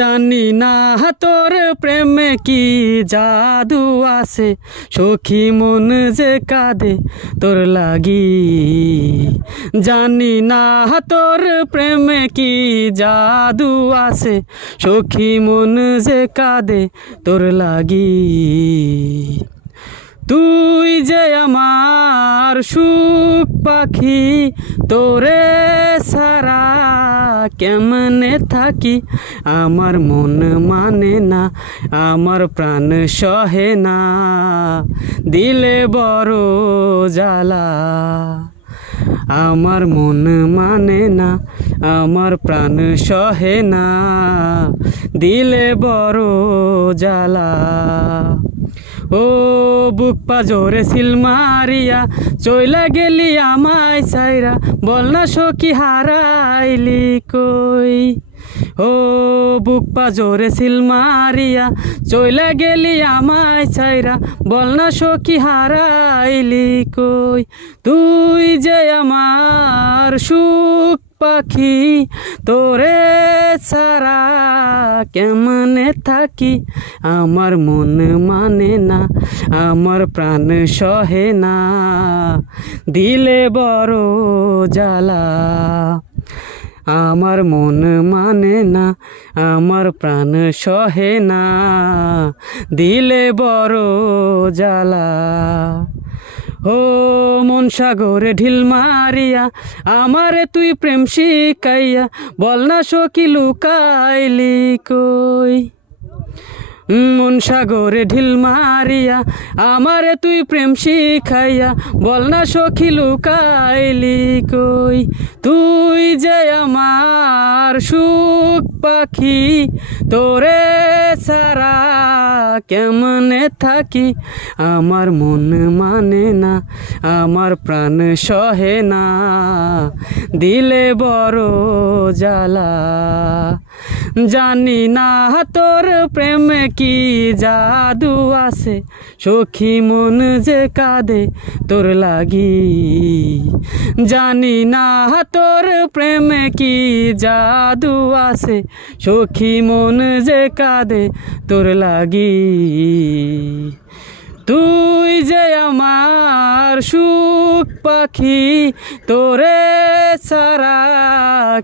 জানি না তোর প্রেমে কি জাদু আছে, সখী মন যে কাঁদে তোর লাগি। জানি না তোর প্রেমে কি জাদু আছে, সখী মন যে কাঁদে তোর লাগি। তুই যে আমার সুখ পাখি, তোরে সারা কেমনে থাকি। আমার মন মানে না, আমার প্রাণ সহে না, দিলে বড় জ্বালা। আমার মন মানে না, আমার প্রাণ সহে না, দিলে বড় জ্বালা। ও বুক পাজরে সিল মারিয়া চইলা গেলি আমায় সাইরা, বল না সখী হারাইলি কই। ও বুক পাজরে সিল মারিয়া চইলা গেলি আমায় সাইরা, বল না সখী হারাইলি কই। তুই যে আমার সুখ পাখি, তোরে সারা কেমনে থাকি। আমার মন মানে না, আমার প্রাণ সহে না, দিলে বড় জ্বালা। আমার মন মানে না, আমার প্রাণ সহে না, দিলে বড় জ্বালা। ও মন সাগরে ঢিল মারিয়া আমারে তুই প্রেম শিখাইয়া, বল না সখী লুকাইলি কই। মন সাগরে ঢিল মারিয়া আমারে তুই প্রেম শিখাইয়া, বল না সখী লুকাইলি কই। তুই যে আমার সুখ পাখি, তোরে সারা কেমনে থাকি। আমার মন মানে না, আমার প্রাণ সহে না, দিলে বড় জ্বালা। জানি না তোর প্রেমে কি জাদু আছে, সখী মন যে কাঁদে তোর লাগি। জানি না তোর প্রেমে কি জাদু আছে, সখী মন যে কাঁদে তোর লাগি। তুই যে আমার সুখ পাখি, তোরে সারা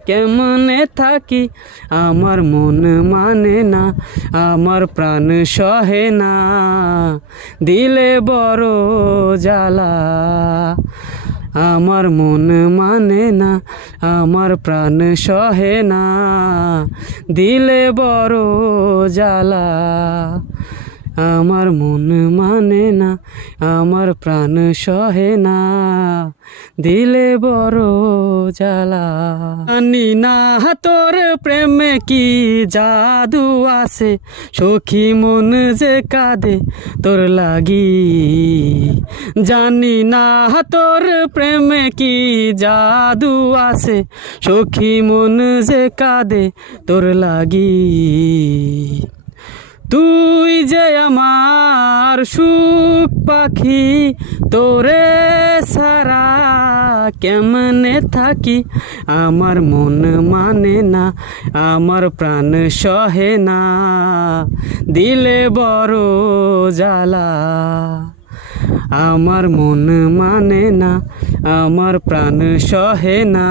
কেমনে থাকি। আমার মন মানে না, আমার প্রাণ সহে না, দিলে বড় জ্বালা। আমার মন মানে না, আমার প্রাণ সহে না, দিলে বড় জ্বালা। আমার মন মানে না, আমার প্রাণ সহে না, দিলে বড় জ্বালা। জানি না তোর প্রেমে কি জাদু আছে, সখী মন যে কাঁদে তোর লাগি। জানি না তোর প্রেমে কি জাদু আছে, সখী মন যে কাঁদে তোর লাগি। তুই যে আমার সুখ পাখি, তোরে সারা কেমনে থাকি। আমার মন মানে না, আমার প্রাণ সহে না, দিলে বড় জ্বালা। আমার মন মানে না, আমার প্রাণ সহে না,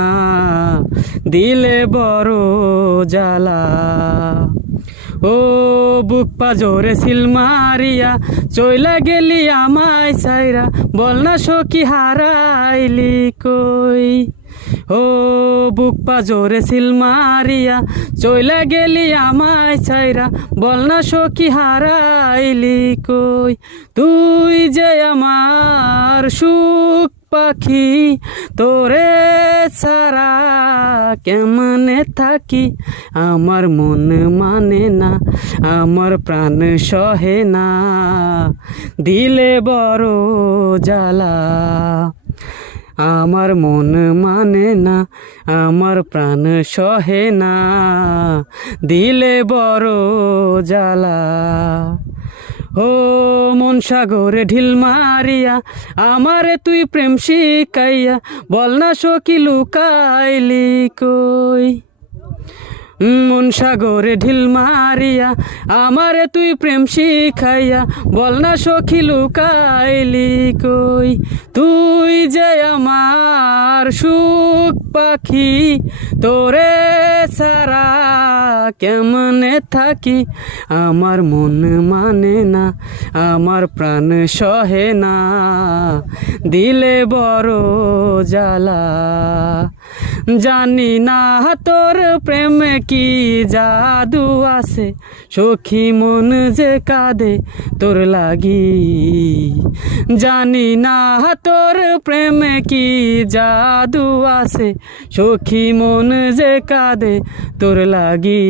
দিলে বড় জ্বালা। ও বুক পাজরে সিল মারিয়া চইলা গেলি আমায় সাইরা, বল না সখী হারাইলি কই। ও বুক পাজরে সিল মারিয়া চইলা গেলি আমায় সাইরা, বল না সখী হারাইলি কই। তুই যে আমার সুখ পাখি, তোরে সারা কেমনে থাকি। আমার মন মানে না, আমার প্রাণ সহে না, দিলে বড় জ্বালা। আমার মন মানে না, আমার প্রাণ সহে না, দিলে বড় জ্বালা। ও মন সাগরে ঢিল মারিয়া আমারে তুই প্রেম শিখাইয়া, বল না সখী লুকাইলি কই। মন সাগরে ঢিল মারিয়া আমারে তুই প্রেম শিখাইয়া বল না সখী লুকাইলি কই তুই যে আমার সুখ পাখি তোরে সারা কেমনে থাকি আমার মন মানে না আমার প্রাণ সহে না দিলে বড় জ্বালা জানি না তোর প্রেমে কি জাদু আছে সখী মন যে কাঁদে তোর লাগি জানি না তোর প্রেমে কি জাদু আছে সখী মন যে কাঁদে তোর লাগি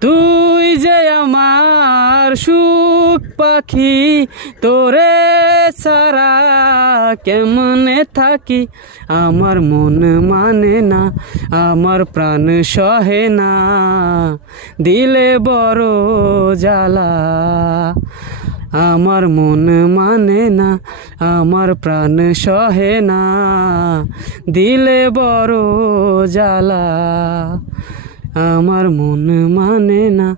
তুই যে আমার সুখ পাখি তোরে সারা কেমনে থাকি আমার মন মানে না আমার প্রাণ সহে না দিলে বড় জ্বালা আমার মন মানে না আমার প্রাণ সহে না দিলে বড় জ্বালা আমার মন মানে না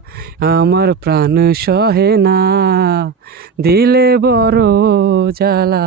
আমার প্রাণ সহে না দিলে বড় জ্বালা।